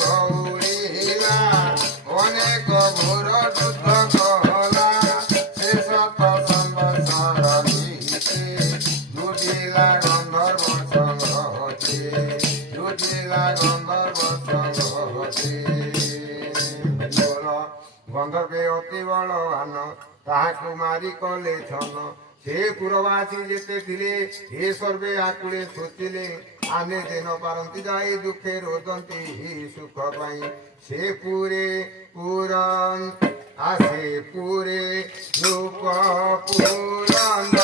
ঘৌরিলা অনেক ঘোর যুদ্ধ কলা শেষ সংবৎসর নিতে জুটিলা গন্ধর্ব সংঘতে জুটিলা গন্ধর্ব সংঘতে গন্ধর্বে অতি বলবান তাহাକୁ মারি কলে ছন ସେ ପୁରବାସୀ ଯେତେ ଥିଲେ ଏ ସର୍ବେ ଆକୁଳେ ସୋଚିଲେ ଆମେ ଦିନ ପାରନ୍ତି ଯାଇ ଦୁଃଖେ ରୋଦନ୍ତି ସୁଖ ପାଇଁ ସେ ପୁରେ ଆସେ ପୁରେ ରୂପ ପୁରନ